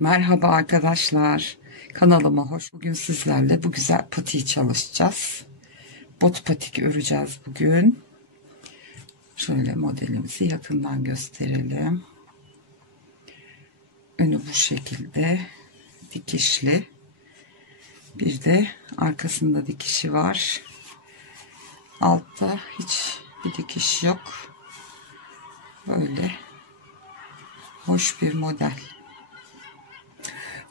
Merhaba arkadaşlar. Kanalıma hoş. Bugün sizlerle bu güzel patiği çalışacağız. Bot patik öreceğiz bugün. Şöyle modelimizi yakından gösterelim. Önü bu şekilde dikişli. Bir de arkasında dikişi var. Altta hiç bir dikiş yok. Böyle hoş bir model.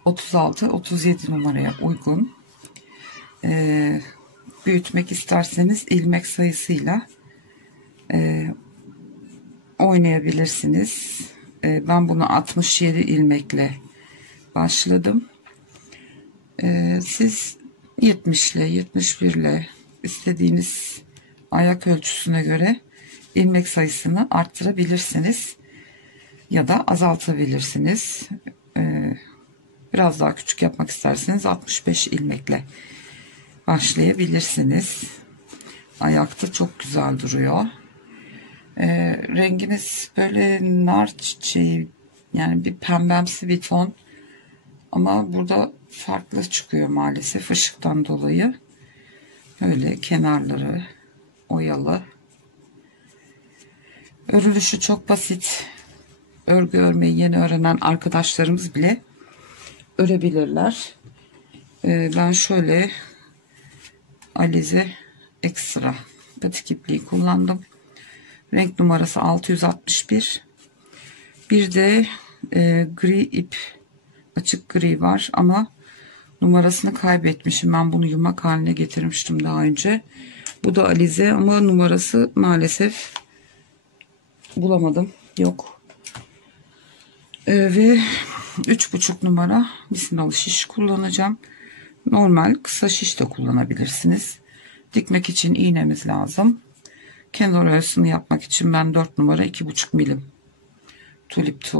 36-37 numaraya uygun. Büyütmek isterseniz ilmek sayısıyla oynayabilirsiniz. Ben bunu 67 ilmekle başladım. Siz 70 ile 71 ile istediğiniz ayak ölçüsüne göre ilmek sayısını arttırabilirsiniz ya da azaltabilirsiniz. Biraz daha küçük yapmak isterseniz 65 ilmekle başlayabilirsiniz. Ayakta çok güzel duruyor. Rengimiz böyle nar çiçeği, yani bir pembemsi bir ton, ama burada farklı çıkıyor maalesef ışıktan dolayı. Böyle kenarları oyalı. Örülüşü çok basit. Örgü örmeyi yeni öğrenen arkadaşlarımız bile örebilirler. Ben şöyle Alize Extra patik ipliği kullandım. Renk numarası 661. Bir de gri ip, açık gri var ama numarasını kaybetmişim. Ben bunu yumak haline getirmiştim daha önce. Bu da Alize ama numarası maalesef bulamadım. Yok. Ve 3,5 numara misinalı şiş kullanacağım. Normal kısa şiş de kullanabilirsiniz. Dikmek için iğnemiz lazım. Kenar arasını yapmak için ben 4 numara 2,5 milim tulip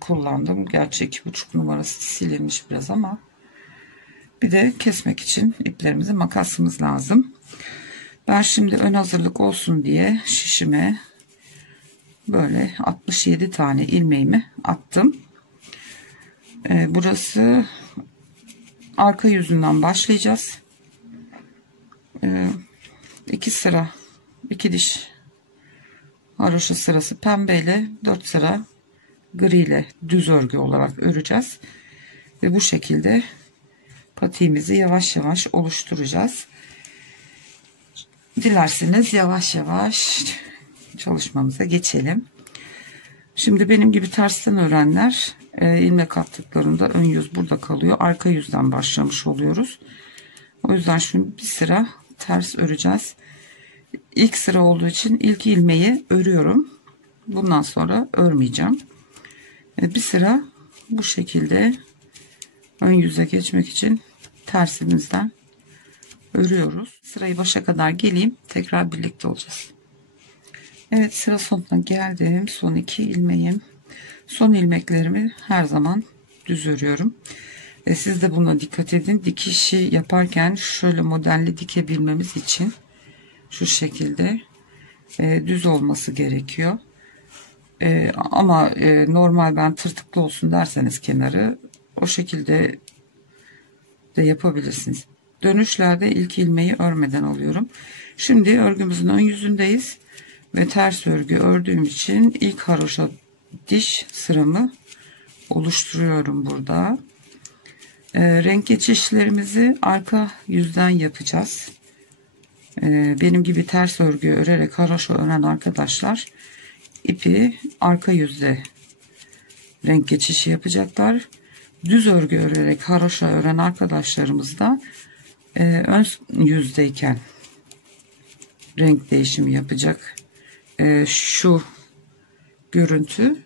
kullandım. Gerçi 2,5 numarası silinmiş biraz ama bir de kesmek için iplerimizi, makasımız lazım. Ben şimdi ön hazırlık olsun diye şişime böyle 67 tane ilmeğimi attım. Burası arka yüzünden başlayacağız. 2 sıra 2 diş haroşa sırası pembeyle 4 sıra gri ile düz örgü olarak öreceğiz ve bu şekilde patiğimizi yavaş yavaş oluşturacağız. Dilerseniz yavaş yavaş çalışmamıza geçelim. Şimdi benim gibi tersten örenler ilmek attıklarında ön yüz burada kalıyor, arka yüzden başlamış oluyoruz. O yüzden şimdi bir sıra ters öreceğiz. İlk sıra olduğu için ilk ilmeği örüyorum. Bundan sonra örmeyeceğim. Bir sıra bu şekilde ön yüze geçmek için tersimizden örüyoruz. Sırayı başa kadar geleyim, tekrar birlikte olacağız. Evet, sıra sonuna geldim. Son 2 ilmeğim. Son ilmeklerimi her zaman düz örüyorum. Siz de buna dikkat edin. Dikişi yaparken şöyle modelli dikebilmemiz için şu şekilde düz olması gerekiyor. Ama normal ben tırtıklı olsun derseniz kenarı o şekilde de yapabilirsiniz. Dönüşlerde ilk ilmeği örmeden alıyorum. Şimdi örgümüzün ön yüzündeyiz ve ters örgü ördüğüm için ilk haroşa diş sıramı oluşturuyorum burada. Renk geçişlerimizi arka yüzden yapacağız. Benim gibi ters örgü örerek haroşa ören arkadaşlar ipi arka yüzde renk geçişi yapacaklar. Düz örgü örerek haroşa ören arkadaşlarımız da ön yüzdeyken renk değişimi yapacak. Şu görüntü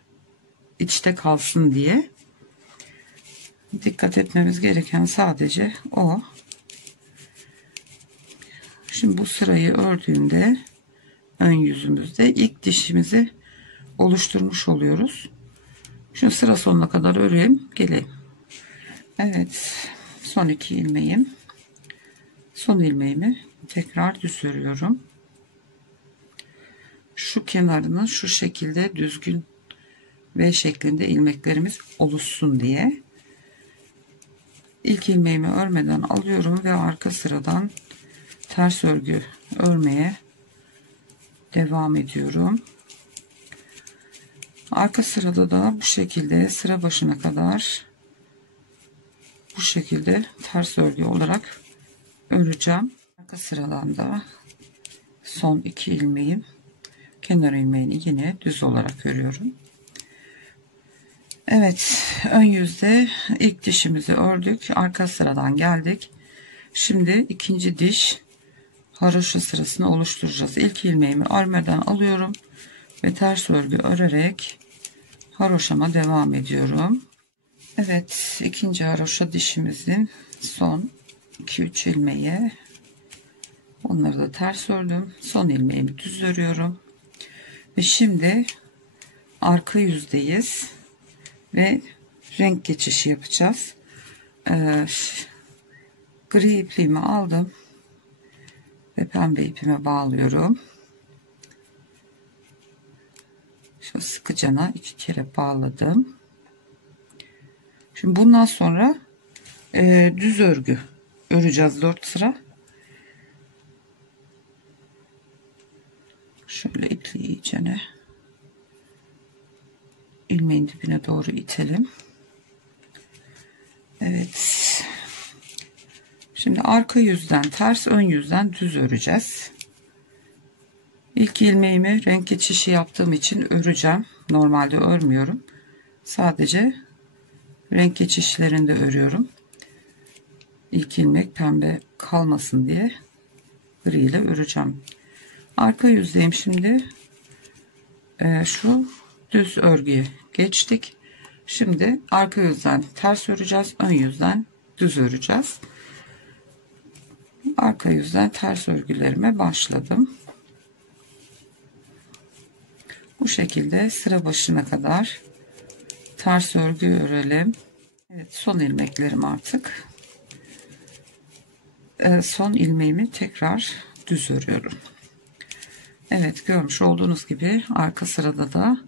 içte kalsın diye dikkat etmemiz gereken sadece o. Şimdi bu sırayı ördüğümde ön yüzümüzde ilk dişimizi oluşturmuş oluyoruz. Şimdi sıra sonuna kadar öreyim, geleyim. Evet, son 2 ilmeğim. Son ilmeğimi tekrar düz örüyorum. Şu kenarını şu şekilde düzgün V şeklinde ilmeklerimiz oluşsun diye İlk ilmeğimi örmeden alıyorum ve arka sıradan ters örgü örmeye devam ediyorum. Arka sırada da bu şekilde sıra başına kadar bu şekilde ters örgü olarak öreceğim. Arka sıradan da son 2 ilmeğim, kenar ilmeğini yine düz olarak örüyorum. Evet, ön yüzde ilk dişimizi ördük, arka sıradan geldik. Şimdi ikinci diş haroşa sırasını oluşturacağız. İlk ilmeğimi örmeden alıyorum ve ters örgü örerek haroşama devam ediyorum. Evet, ikinci haroşa dişimizin son 2-3 ilmeği, onları da ters ördüm. Son ilmeğimi düz örüyorum ve şimdi arka yüzdeyiz ve renk geçişi yapacağız. Gri ipliğimi aldım ve pembe ipime bağlıyorum. Şu sıkıcana 2 kere bağladım. Şimdi bundan sonra düz örgü öreceğiz 4 sıra. Şöyle ipliği iyicene ilmeğin dibine doğru itelim. Evet. Şimdi arka yüzden ters, ön yüzden düz öreceğiz. İlk ilmeğimi renk geçişi yaptığım için öreceğim. Normalde örmüyorum. Sadece renk geçişlerinde örüyorum. İlk ilmek pembe kalmasın diye gri ile öreceğim. Arka yüzdeyim şimdi. Şu düz örgüye geçtik. Şimdi arka yüzden ters öreceğiz. Ön yüzden düz öreceğiz. Arka yüzden ters örgülerime başladım. Bu şekilde sıra başına kadar ters örgü örelim. Evet, son ilmeklerim artık. Son ilmeğimi tekrar düz örüyorum. Evet, görmüş olduğunuz gibi arka sırada da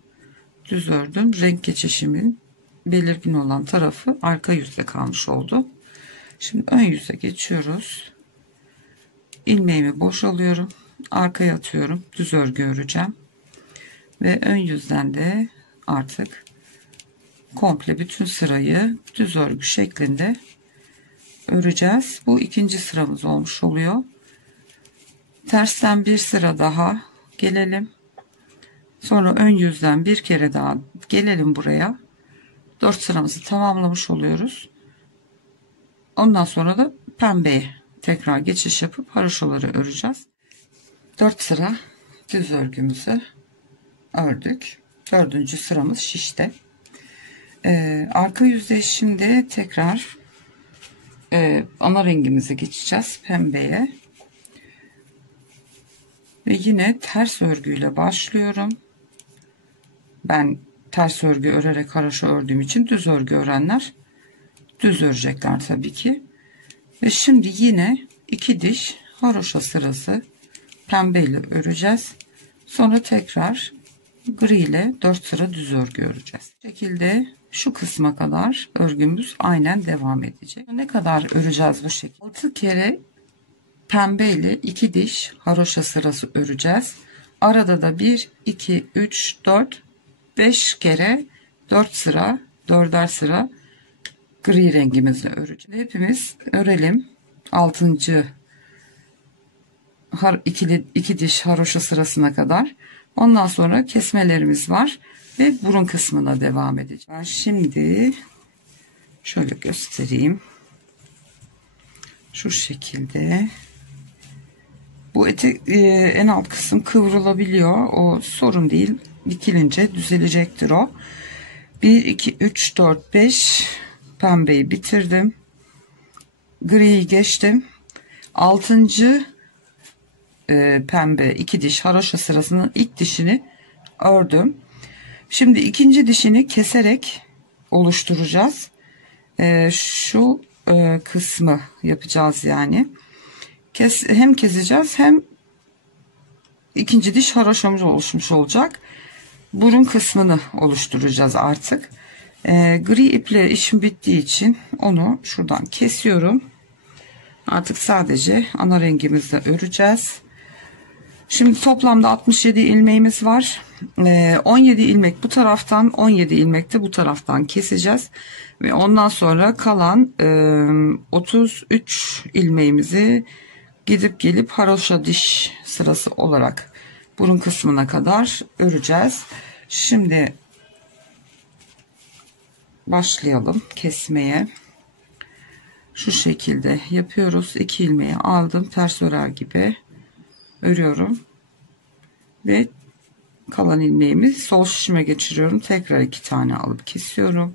düz ördüm. Renk geçişimin belirgin olan tarafı arka yüzde kalmış oldu. Şimdi ön yüze geçiyoruz. İlmeğimi boşalıyorum. Arkaya atıyorum. Düz örgü öreceğim. Ve ön yüzden de artık komple bütün sırayı düz örgü şeklinde öreceğiz. Bu ikinci sıramız olmuş oluyor. Tersten bir sıra daha gelelim. Sonra ön yüzden bir kere daha gelelim buraya. 4 sıramızı tamamlamış oluyoruz. Ondan sonra da pembeye tekrar geçiş yapıp haroşaları öreceğiz. 4 sıra düz örgümüzü ördük. 4. sıramız şişte. Arka yüzde şimdi tekrar ana rengimize geçeceğiz, pembeye. Ve yine ters örgüyle başlıyorum. Ben ters örgü örerek haroşa ördüğüm için düz örgü örenler düz örecekler tabii ki. Ve şimdi yine 2 diş haroşa sırası pembe ile öreceğiz. Sonra tekrar gri ile 4 sıra düz örgü öreceğiz. Bu şekilde şu kısma kadar örgümüz aynen devam edecek. Ne kadar öreceğiz bu şekilde? 6 kere pembe ile 2 diş haroşa sırası öreceğiz. Arada da 1, 2, 3, 4, 5 kere 4 sıra, 4'er sıra gri rengimizle öreceğiz. Hepimiz örelim. 6. iki diş haroşa sırasına kadar. Ondan sonra kesmelerimiz var ve burun kısmına devam edeceğiz. Ben şimdi şöyle göstereyim. Şu şekilde. Bu etek en alt kısım kıvrılabiliyor. O sorun değil. Dikilince düzelecektir o. 1, 2, 3, 4, 5 pembeyi bitirdim. Griyi geçtim. 6. Pembe 2 diş haroşa sırasının ilk dişini ördüm. Şimdi ikinci dişini keserek oluşturacağız. Şu kısmı yapacağız yani. Hem keseceğiz hem ikinci diş haroşamız oluşmuş olacak. Burun kısmını oluşturacağız artık. Gri iple işim bittiği için onu şuradan kesiyorum. Artık sadece ana rengimizle öreceğiz. Şimdi toplamda 67 ilmeğimiz var. 17 ilmek bu taraftan, 17 ilmek de bu taraftan keseceğiz. Ve ondan sonra kalan 33 ilmeğimizi gidip gelip haroşa diş sırası olarak burun kısmına kadar öreceğiz. Şimdi başlayalım kesmeye. Şu şekilde yapıyoruz. 2 ilmeği aldım, ters örer gibi örüyorum ve kalan ilmeğimi sol şişime geçiriyorum. Tekrar 2 tane alıp kesiyorum,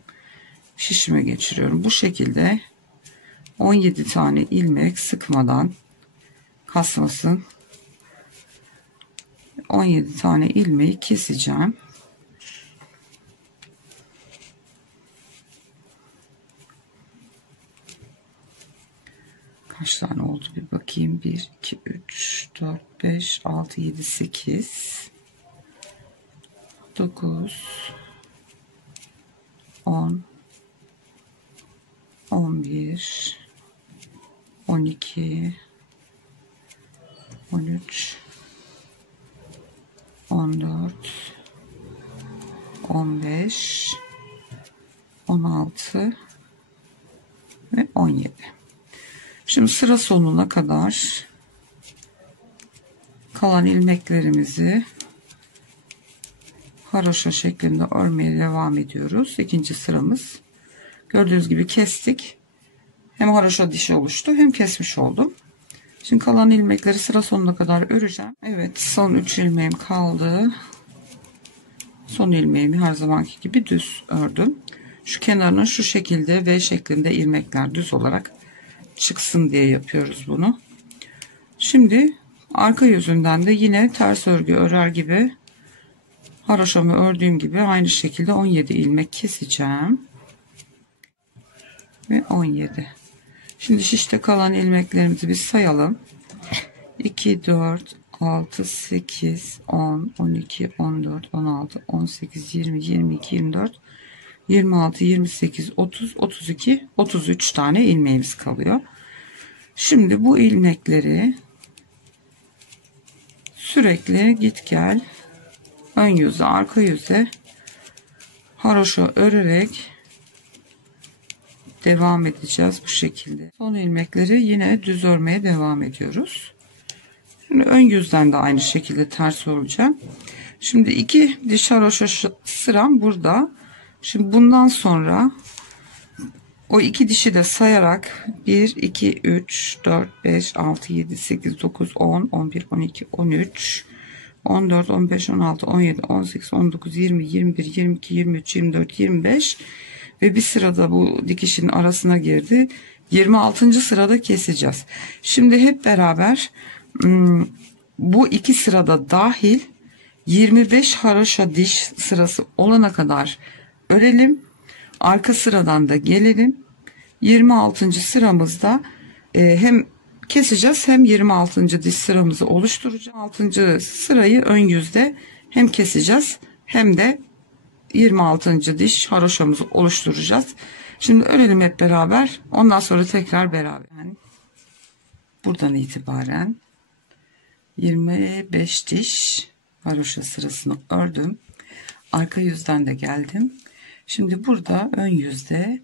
şişime geçiriyorum. Bu şekilde 17 tane ilmek sıkmadan, kasmasın, 17 tane ilmeği keseceğim. Kaç tane oldu bir bakayım. 1 2 3 4 5 6 7 8 9 10 11 12 13 14 15 16 ve 17. Şimdi sıra sonuna kadar kalan ilmeklerimizi haroşa şeklinde örmeye devam ediyoruz. İkinci sıramız. Gördüğünüz gibi kestik. Hem haroşa dişi oluştu hem kesmiş oldum. Şimdi kalan ilmekleri sıra sonuna kadar öreceğim. Evet, son 3 ilmeğim kaldı. Son ilmeğimi her zamanki gibi düz ördüm. Şu kenarına şu şekilde V şeklinde ilmekler düz olarak çıksın diye yapıyoruz bunu. Şimdi arka yüzünden de yine ters örgü örer gibi haroşamı ördüğüm gibi aynı şekilde 17 ilmek keseceğim. Ve 17. Şimdi şişte kalan ilmeklerimizi bir sayalım. 2 4 6 8 10 12 14 16 18 20 22 24 26 28 30 32 33 tane ilmeğimiz kalıyor. Şimdi bu ilmekleri sürekli git gel ön yüze arka yüze haroşa örerek devam edeceğiz bu şekilde. Son ilmekleri yine düz örmeye devam ediyoruz. Şimdi ön yüzden de aynı şekilde ters öreceğim. Şimdi 2 diş haroşa sıram burada. Şimdi bundan sonra o 2 dişi de sayarak 1 2 3 4 5 6 7 8 9 10 11 12 13 14 15 16 17 18 19 20 21 22 23 24 25 ve bir sırada bu dikişin arasına girdi. 26. sırada keseceğiz. Şimdi hep beraber bu iki sırada dahil 25 haroşa diş sırası olana kadar örelim. Arka sıradan da gelelim. 26. sıramızda hem keseceğiz hem 26. diş sıramızı oluşturacağız. 6. sırayı ön yüzde hem keseceğiz hem de 26. diş haroşamızı oluşturacağız. Şimdi örelim hep beraber. Ondan sonra tekrar beraber. Yani buradan itibaren 25 diş haroşa sırasını ördüm. Arka yüzden de geldim. Şimdi burada ön yüzde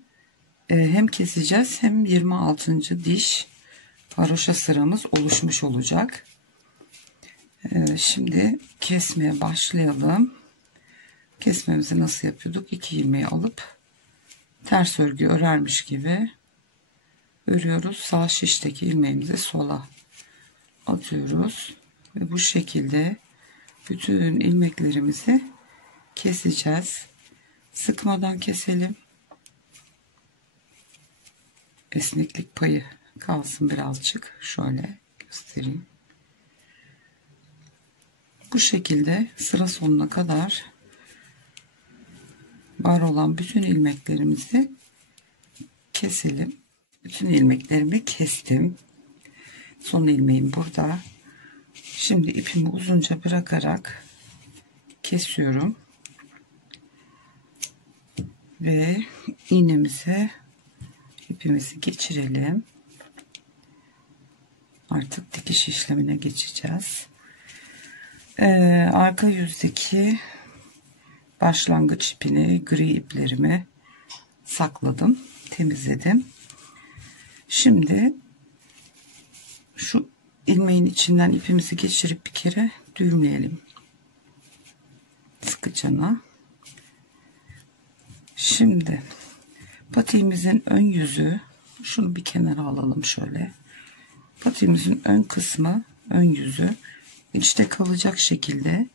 hem keseceğiz hem 26. diş haroşa sıramız oluşmuş olacak. Şimdi kesmeye başlayalım. Kesmemizi nasıl yapıyorduk? 2 ilmeği alıp ters örgü örermiş gibi örüyoruz. Sağ şişteki ilmeğimizi sola atıyoruz ve bu şekilde bütün ilmeklerimizi keseceğiz. Sıkmadan keselim. Esneklik payı kalsın birazcık. Şöyle göstereyim. Bu şekilde sıra sonuna kadar var olan bütün ilmeklerimizi keselim. Bütün ilmeklerimi kestim. Son ilmeğim burada. Şimdi ipimi uzunca bırakarak kesiyorum. Ve iğnemize ipimizi geçirelim. Artık dikiş işlemine geçeceğiz. Arka yüzdeki başlangıç ipini, gri iplerimi sakladım, temizledim. Şimdi şu ilmeğin içinden ipimizi geçirip bir kere düğümleyelim sıkıcana. Şimdi patiğimizin ön yüzü, şunu bir kenara alalım şöyle. Patiğimizin ön kısmı, ön yüzü içte kalacak şekilde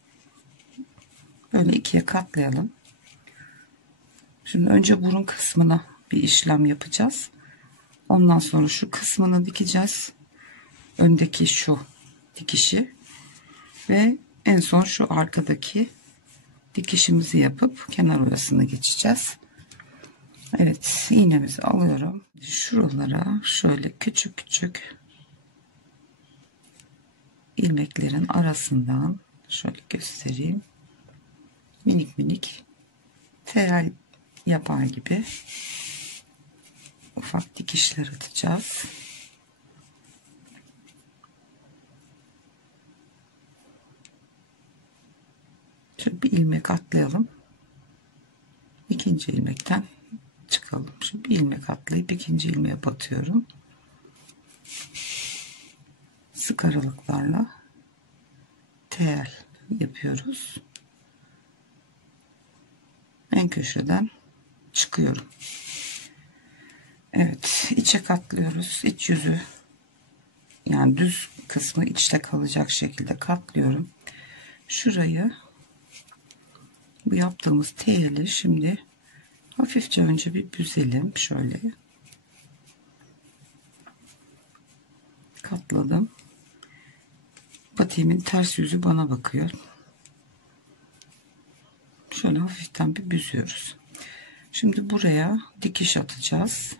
böyle ikiye katlayalım. Şimdi önce burun kısmına bir işlem yapacağız. Ondan sonra şu kısmını dikeceğiz. Öndeki şu dikişi ve en son şu arkadaki dikişimizi yapıp kenar oyasını geçeceğiz. Evet, iğnemizi alıyorum. Şuralara şöyle küçük küçük ilmeklerin arasından şöyle göstereyim. Minik minik tel yapar gibi ufak dikişler atacağız. Şöyle bir ilmek atlayalım. İkinci ilmekten çıkalım. Şimdi bir ilmek atlayıp ikinci ilmeğe batıyorum. Sık aralıklarla tel yapıyoruz. En köşeden çıkıyorum. Evet, içe katlıyoruz. İç yüzü, yani düz kısmı içte kalacak şekilde katlıyorum. Şurayı, bu yaptığımız teli şimdi hafifçe önce bir büzelim. Şöyle katladım. Patiğimin ters yüzü bana bakıyor. Şöyle hafiften bir büzüyoruz. Şimdi buraya dikiş atacağız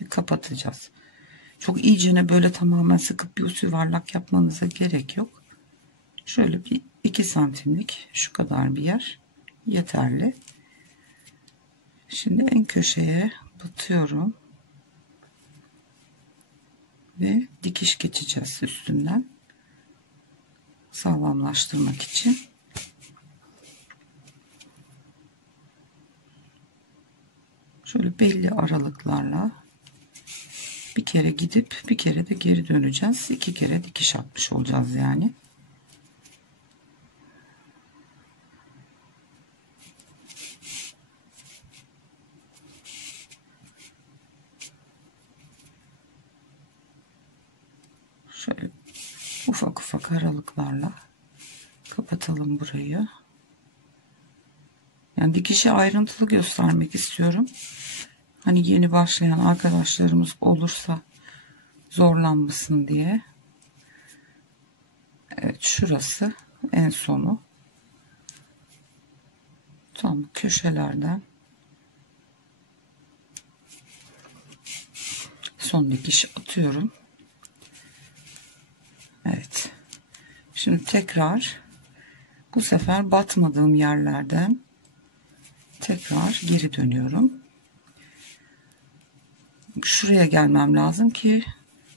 ve kapatacağız. Çok iyicene böyle tamamen sıkıp bir usul yuvarlak yapmanıza gerek yok. Şöyle bir 2 santimlik şu kadar bir yer yeterli. Şimdi en köşeye batıyorum ve dikiş geçeceğiz üstünden sağlamlaştırmak için. Şöyle belli aralıklarla bir kere gidip bir kere de geri döneceğiz. 2 kere dikiş atmış olacağız yani. Şöyle ufak ufak aralıklarla kapatalım burayı. Yani dikişi ayrıntılı göstermek istiyorum. Hani yeni başlayan arkadaşlarımız olursa zorlanmasın diye. Evet, şurası en sonu. Tam köşelerden son dikiş atıyorum. Evet. Şimdi tekrar bu sefer batmadığım yerlerden tekrar geri dönüyorum. Şuraya gelmem lazım ki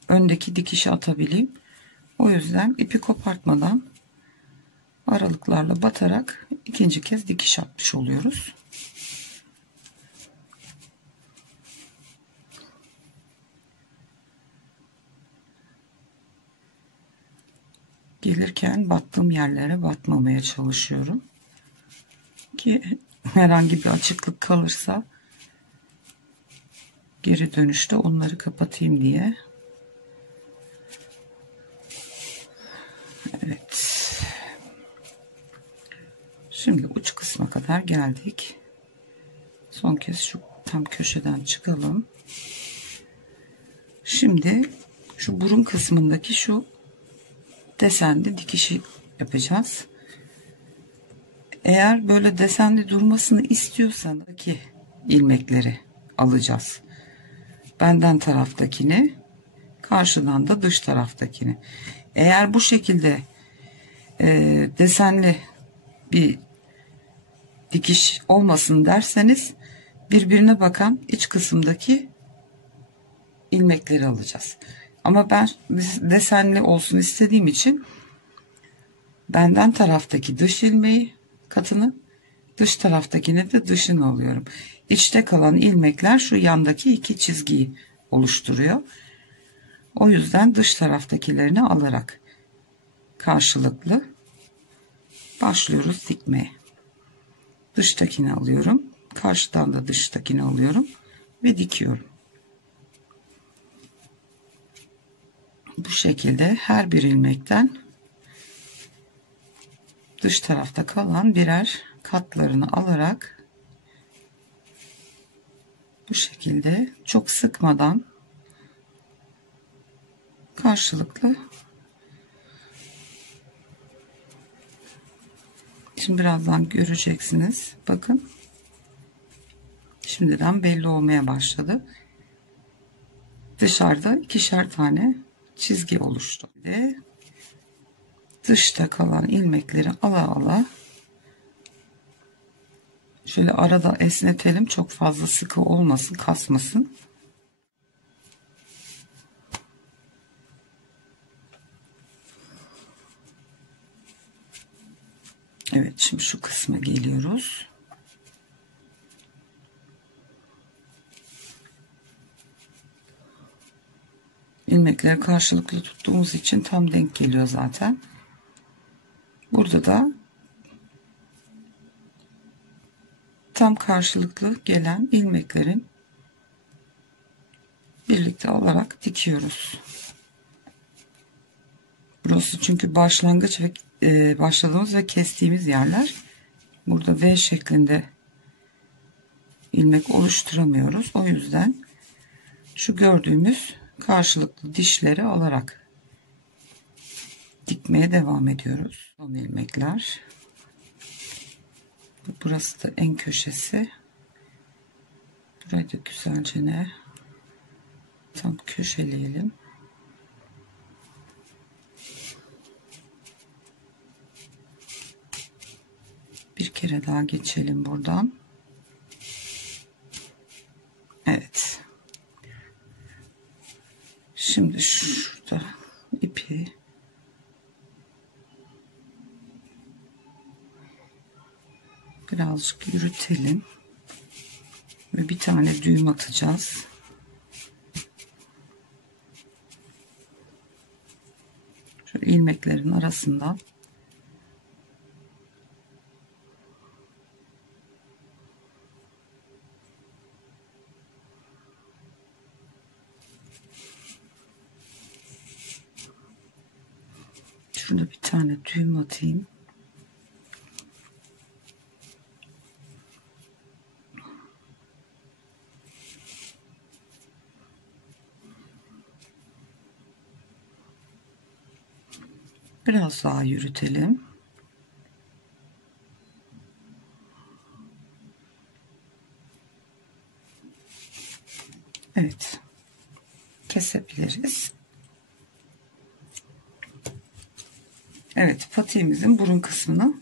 öndeki dikişi atabileyim. O yüzden ipi kopartmadan aralıklarla batarak ikinci kez dikiş atmış oluyoruz. Gelirken battığım yerlere batmamaya çalışıyorum ki herhangi bir açıklık kalırsa geri dönüşte onları kapatayım diye. Evet. Şimdi uç kısma kadar geldik. Son kez şu tam köşeden çıkalım. Şimdi şu burun kısmındaki şu desenli dikişi yapacağız. Eğer böyle desenli durmasını istiyorsanız ki ilmekleri alacağız. Benden taraftakini, karşıdan da dış taraftakini. Eğer bu şekilde desenli bir dikiş olmasın derseniz birbirine bakan iç kısımdaki ilmekleri alacağız. Ama ben desenli olsun istediğim için benden taraftaki dış ilmeği katını, dış taraftakini de dışını alıyorum. İçte kalan ilmekler şu yandaki iki çizgiyi oluşturuyor. O yüzden dış taraftakilerini alarak karşılıklı başlıyoruz dikmeye. Dıştakini alıyorum. Karşıdan da dıştakini alıyorum ve dikiyorum. Bu şekilde her bir ilmekten dış tarafta kalan birer katlarını alarak bu şekilde çok sıkmadan karşılıklı. Şimdi birazdan göreceksiniz. Bakın. Şimdiden belli olmaya başladı. Dışarıda ikişer tane çizgi oluştu. Ve dışta kalan ilmekleri ala ala şöyle arada esnetelim. Çok fazla sıkı olmasın, kasmasın. Evet, şimdi şu kısma geliyoruz. İlmekleri karşılıklı tuttuğumuz için tam denk geliyor zaten. Burada da tam karşılıklı gelen ilmeklerin birlikte alarak dikiyoruz. Burası çünkü başlangıç ve başladığımız ve kestiğimiz yerler. Burada V şeklinde ilmek oluşturamıyoruz. O yüzden şu gördüğümüz karşılıklı dişleri alarak dikmeye devam ediyoruz. Son ilmekler. Burası da en köşesi. Burayı da güzelce tam köşeleyelim. Bir kere daha geçelim buradan. Evet. Şimdi şurada ipi birazcık yürütelim ve bir tane düğüm atacağız. Şu ilmeklerin arasından şurada bir tane düğüm atayım. Biraz daha yürütelim. Evet. Kesebiliriz. Evet, patiğimizin burun kısmını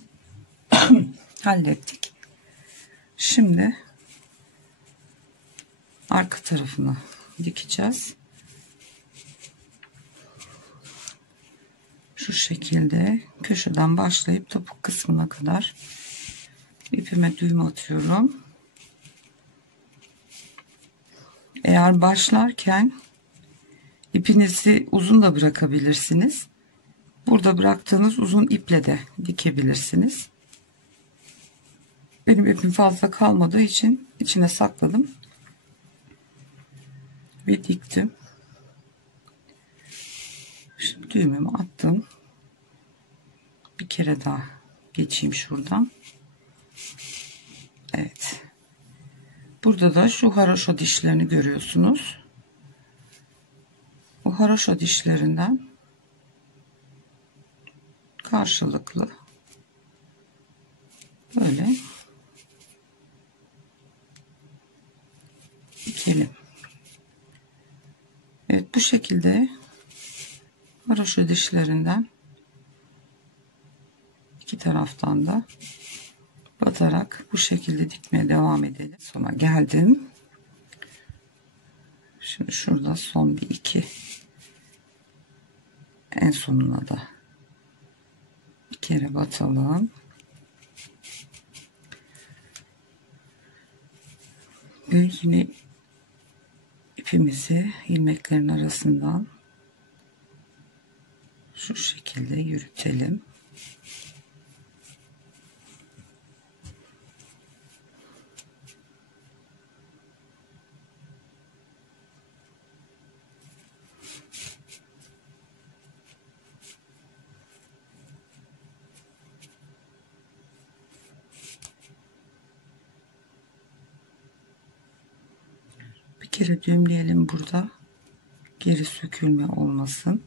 hallettik. Şimdi arka tarafını dikeceğiz. Şu şekilde köşeden başlayıp topuk kısmına kadar ipime düğüm atıyorum. Eğer başlarken ipinizi uzun da bırakabilirsiniz. Burada bıraktığınız uzun iple de dikebilirsiniz. Benim ipim fazla kalmadığı için içine sakladım ve diktim. Şimdi düğümümü attım. Bir kere daha geçeyim şuradan. Evet. Burada da şu haroşa dişlerini görüyorsunuz. Bu haroşa dişlerinden karşılıklı böyle dikelim. Evet, bu şekilde haroşa dişlerinden iki taraftan da batarak bu şekilde dikmeye devam edelim. Sona geldim. Şimdi şurada son bir iki, en sonuna da bir kere batalım. Ve yine ipimizi ilmeklerin arasından şu şekilde yürütelim. Bir kere düğümleyelim burada. Geri sökülme olmasın.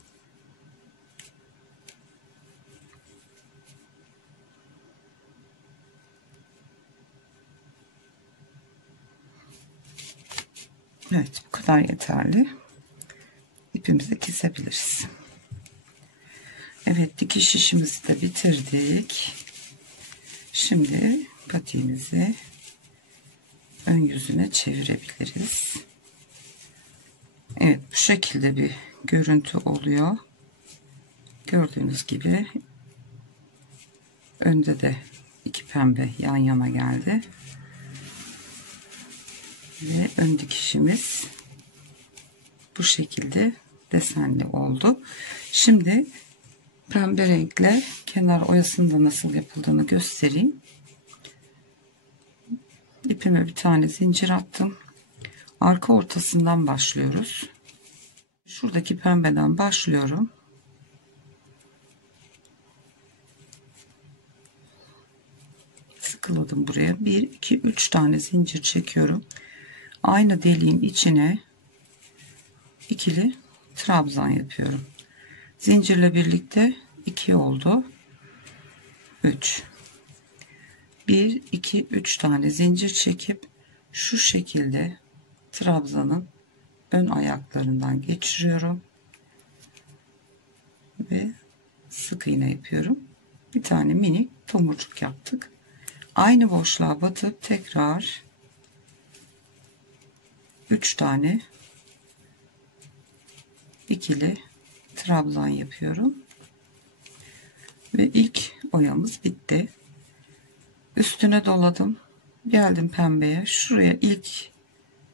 Evet, bu kadar yeterli. İpimizi kesebiliriz. Evet, dikiş işimizi de bitirdik. Şimdi patiğimizi ön yüzüne çevirebiliriz. Evet, bu şekilde bir görüntü oluyor. Gördüğünüz gibi önde de iki pembe yan yana geldi. Ve ön dikişimiz bu şekilde desenli oldu. Şimdi pembe renkle kenar oyasının da nasıl yapıldığını göstereyim. İpime bir tane zincir attım. Arka ortasından başlıyoruz. Şuradaki pembeden başlıyorum. Sıkıladım buraya. 1 2 3 tane zincir çekiyorum. Aynı deliğin içine ikili trabzan yapıyorum. Zincirle birlikte 2 oldu. 3 1 2 3 tane zincir çekip şu şekilde trabzanın ön ayaklarından geçiriyorum ve sık iğne yapıyorum. Bir tane minik tomurcuk yaptık. Aynı boşluğa batıp tekrar 3 tane ikili trabzan yapıyorum ve ilk oyamız bitti. Üstüne doladım, geldim pembeye, şuraya ilk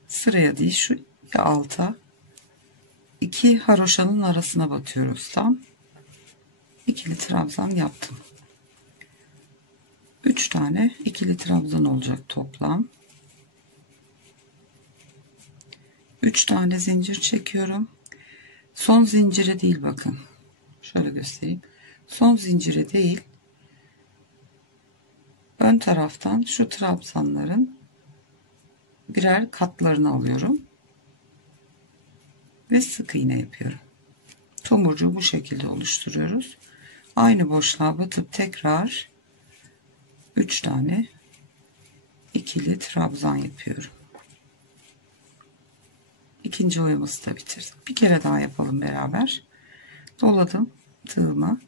sıraya değil, şu alta iki haroşanın arasına batıyoruz. Tam ikili trabzan yaptım. 3 tane ikili trabzan olacak toplam. 3 tane zincir çekiyorum. Son zincire değil, bakın şöyle göstereyim, son zincire değil, ön taraftan şu trabzanların birer katlarını alıyorum ve sık iğne yapıyorum. Tomurcuğu bu şekilde oluşturuyoruz. Aynı boşluğa batıp tekrar 3 tane ikili trabzan yapıyorum. İkinci oyamızı da bitirdik. Bir kere daha yapalım beraber. Doladım tığımı.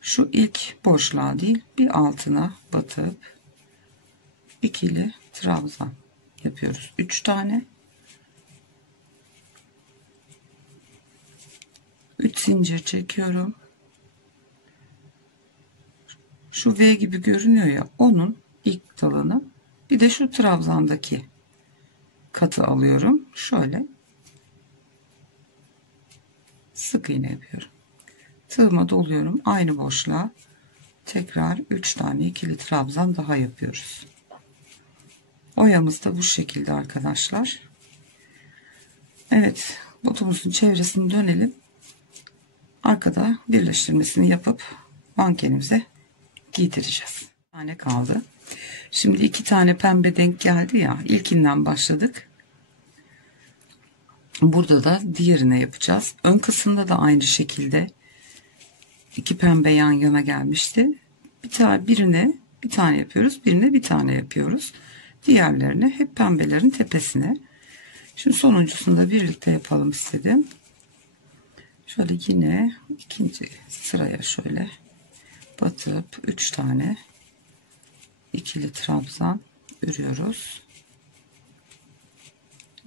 Şu ilk boşluğa değil, bir altına batıp ikili trabzan yapıyoruz. 3 tane. 3 zincir çekiyorum. Şu V gibi görünüyor ya, onun ilk dalını, bir de şu trabzandaki katı alıyorum. Şöyle sık iğne yapıyorum. Tığıma doluyorum. Aynı boşluğa tekrar 3 tane ikili trabzan daha yapıyoruz. Oyamız da bu şekilde arkadaşlar. Evet, botumuzun çevresini dönelim. Arkada birleştirmesini yapıp mankenimize giydireceğiz. Bir tane kaldı. Şimdi 2 tane pembe denk geldi ya, ilkinden başladık. Burada da diğerine yapacağız. Ön kısımda da aynı şekilde 2 pembe yan yana gelmişti. Birine bir tane yapıyoruz, birine bir tane yapıyoruz. Diğerlerini hep pembelerin tepesine. Şimdi sonuncusunu da birlikte yapalım istedim. Şöyle yine ikinci sıraya şöyle batıp 3 tane ikili trabzan örüyoruz.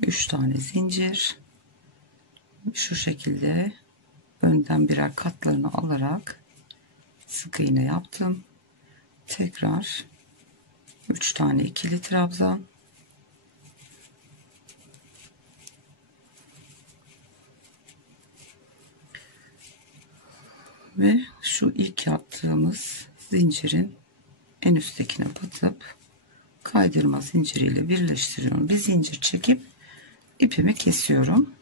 3 tane zincir. Şu şekilde önden birer katlarını alarak sık iğne yaptım. Tekrar 3 tane ikili trabzan. Ve şu ilk yaptığımız zincirin en üsttekine batıp kaydırma zinciriyle birleştiriyorum. Bir zincir çekip ipimi kesiyorum.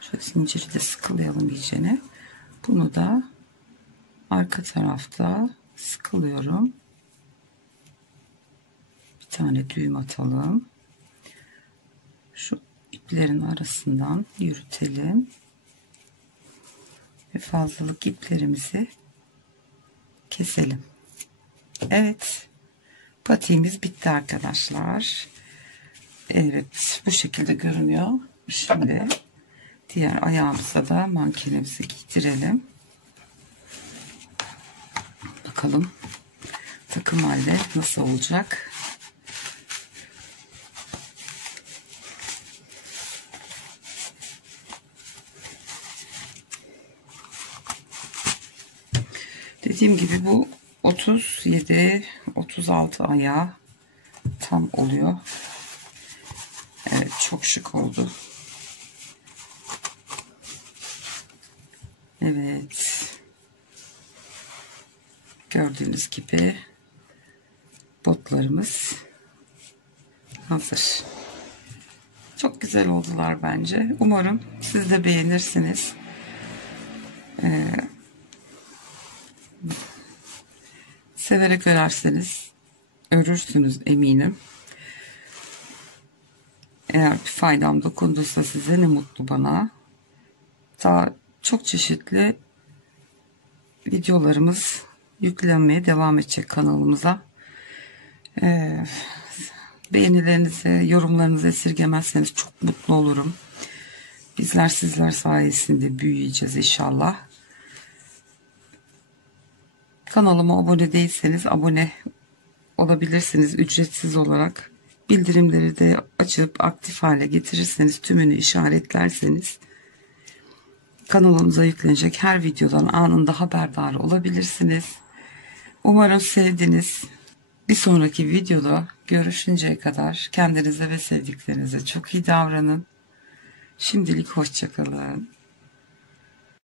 Şu zinciri de sıkılayalım iyicene. Bunu da arka tarafta sıkılıyorum. Bir tane düğüm atalım. Şu iplerin arasından yürütelim. Ve fazlalık iplerimizi keselim. Evet. Patiğimiz bitti arkadaşlar. Evet. Bu şekilde görünüyor. Şimdi diğer ayağımıza da mankenimizi giydirelim. Bakalım takım halde nasıl olacak. Dediğim gibi bu 37-36 ayağı tam oluyor. Evet, çok şık oldu. Evet. Gördüğünüz gibi botlarımız hazır. Çok güzel oldular bence. Umarım siz de beğenirsiniz. Severek örürsünüz eminim. Eğer bir faydam dokunduysa size ne mutlu bana. Daha çok çeşitli videolarımız yüklenmeye devam edecek kanalımıza. Beğenilerinizi, yorumlarınızı esirgemezseniz çok mutlu olurum. Bizler sizler sayesinde büyüyeceğiz inşallah. Kanalıma abone değilseniz abone olabilirsiniz ücretsiz olarak. Bildirimleri de açıp aktif hale getirirseniz, tümünü işaretlerseniz kanalımıza yüklenecek her videodan anında haberdar olabilirsiniz. Umarım sevdiniz. Bir sonraki videoda görüşünceye kadar kendinize ve sevdiklerinize çok iyi davranın. Şimdilik hoşça kalın.